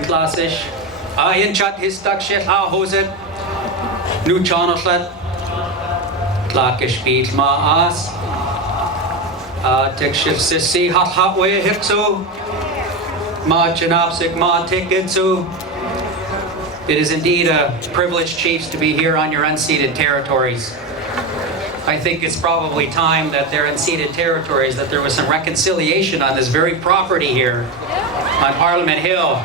Classisch. In chat histak shit hoset. Nu chanotlet. Clakish beat ma as. Tekshif sissi hot way hipso. Ma chanapsik ma tikitsu. It is indeed a privilege, chiefs, to be here on your unceded territories. I think it's probably time that they're unceded territories, that there was some reconciliation on this very property here on Parliament Hill.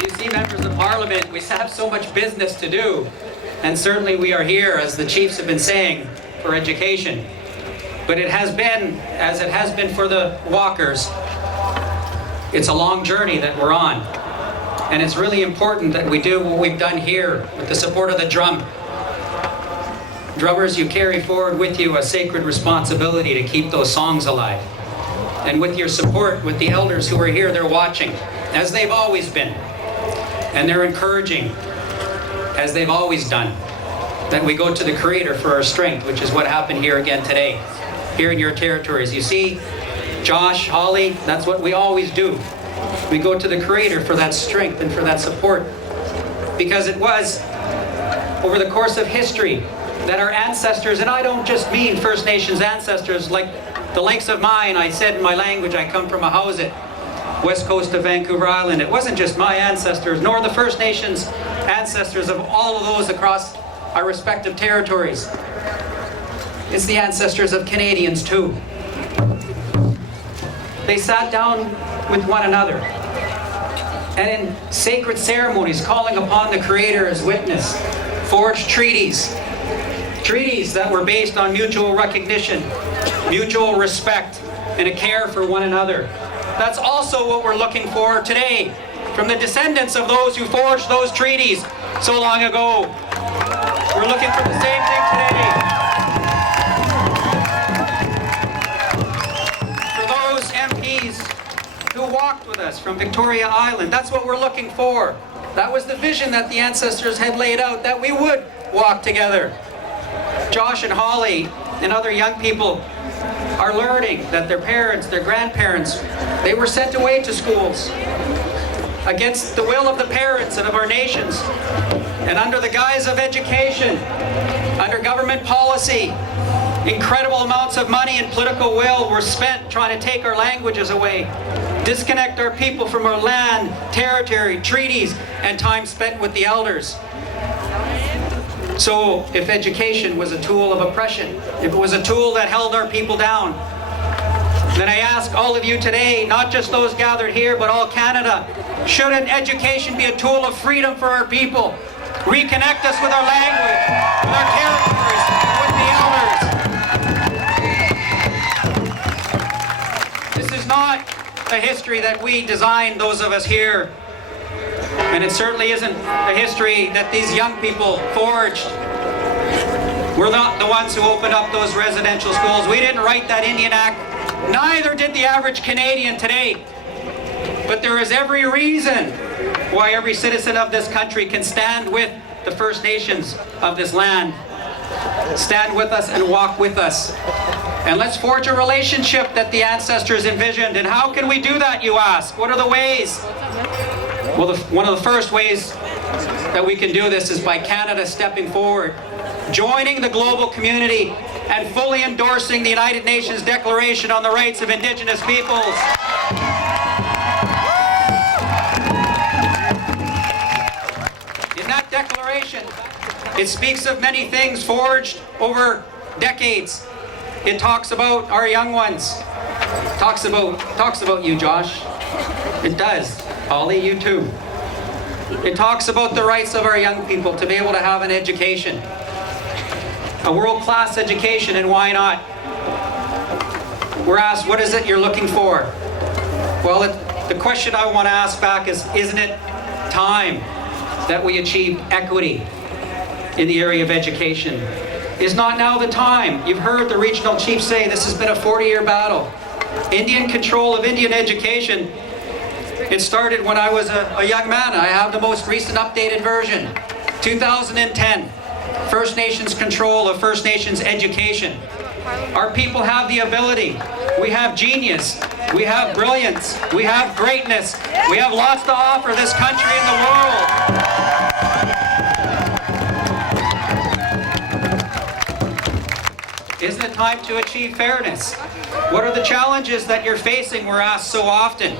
You see, members of Parliament, we have so much business to do. And certainly we are here, as the chiefs have been saying, for education. But it has been, as it has been for the walkers, it's a long journey that we're on. And it's really important that we do what we've done here with the support of the drum. Drummers, you carry forward with you a sacred responsibility to keep those songs alive. And with your support, with the elders who are here, they're watching, as they've always been. And they're encouraging, as they've always done, that we go to the Creator for our strength, which is what happened here again today, here in your territories. You see, Josh, Holly, that's what we always do. We go to the Creator for that strength and for that support. Because it was, over the course of history, that our ancestors, and I don't just mean First Nations ancestors, like the likes of mine, I said in my language, I come from a Howsett, west coast of Vancouver Island. It wasn't just my ancestors, nor the First Nations ancestors of all of those across our respective territories. It's the ancestors of Canadians too. They sat down with one another and in sacred ceremonies, calling upon the Creator as witness, forged treaties that were based on mutual recognition, mutual respect, and a care for one another. That's also what we're looking for today from the descendants of those who forged those treaties so long ago. We're looking for the same thing today. For those MPs who walked with us from Victoria Island, that's what we're looking for. That was the vision that the ancestors had laid out, that we would walk together. Josh and Holly and other young people are learning that their parents, their grandparents, they were sent away to schools against the will of the parents and of our nations. And under the guise of education, under government policy, incredible amounts of money and political will were spent trying to take our languages away, disconnect our people from our land, territory, treaties, and time spent with the elders. So if education was a tool of oppression, if it was a tool that held our people down, then I ask all of you today, not just those gathered here, but all Canada, shouldn't education be a tool of freedom for our people? Reconnect us with our language, with our territories, with the elders. This is not a history that we designed, those of us here. And it certainly isn't a history that these young people forged. We're not the ones who opened up those residential schools. We didn't write that Indian Act. Neither did the average Canadian today. But there is every reason why every citizen of this country can stand with the First Nations of this land. Stand with us and walk with us. And let's forge a relationship that the ancestors envisioned. And how can we do that, you ask? What are the ways? Well, one of the first ways that we can do this is by Canada stepping forward, joining the global community, and fully endorsing the United Nations Declaration on the Rights of Indigenous Peoples. In that declaration, it speaks of many things forged over decades. It talks about our young ones. Talks about you, Josh. It does. Holly, you too. It talks about the rights of our young people to be able to have an education. A world-class education, and why not? We're asked, what is it you're looking for? Well, the question I want to ask back is, isn't it time that we achieve equity in the area of education? Is not now the time? You've heard the regional chief say this has been a 40-year battle. Indian control of Indian education, it started when I was a young man. I have the most recent updated version, 2010. First Nations control of First Nations education. Our people have the ability. We have genius. We have brilliance. We have greatness. We have lots to offer this country and the world. Isn't it time to achieve fairness? What are the challenges that you're facing, we're asked so often?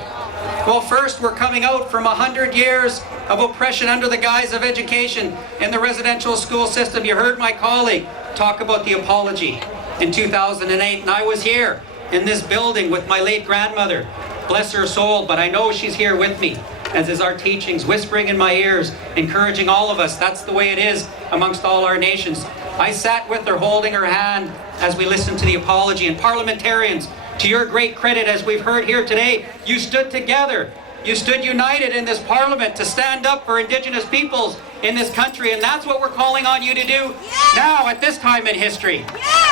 Well, first, we're coming out from 100 years of oppression under the guise of education in the residential school system. You heard my colleague talk about the apology in 2008, and I was here in this building with my late grandmother, bless her soul, but I know she's here with me, as is our teachings, whispering in my ears, encouraging all of us. That's the way it is amongst all our nations. I sat with her, holding her hand as we listened to the apology. And parliamentarians, to your great credit, as we've heard here today, you stood together. You stood united in this parliament to stand up for Indigenous peoples in this country, and that's what we're calling on you to do now at this time in history.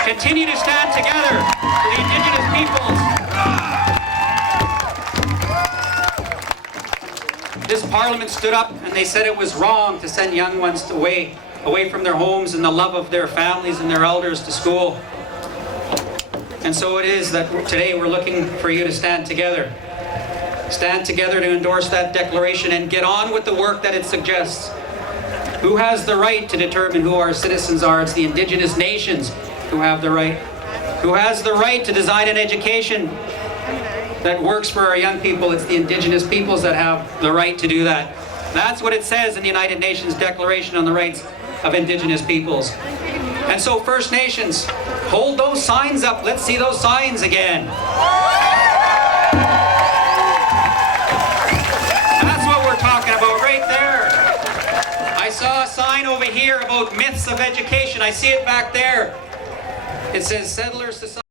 Continue to stand together for the Indigenous peoples. This parliament stood up and they said it was wrong to send young ones away from their homes and the love of their families and their elders to school. And so it is that today we're looking for you to stand together. Stand together to endorse that declaration and get on with the work that it suggests. Who has the right to determine who our citizens are? It's the Indigenous nations who have the right. Who has the right to design an education that works for our young people? It's the Indigenous peoples that have the right to do that. That's what it says in the United Nations Declaration on the Rights of Indigenous Peoples. And so First Nations, hold those signs up. Let's see those signs again. That's what we're talking about right there. I saw a sign over here about myths of education. I see it back there. It says Settlers Society.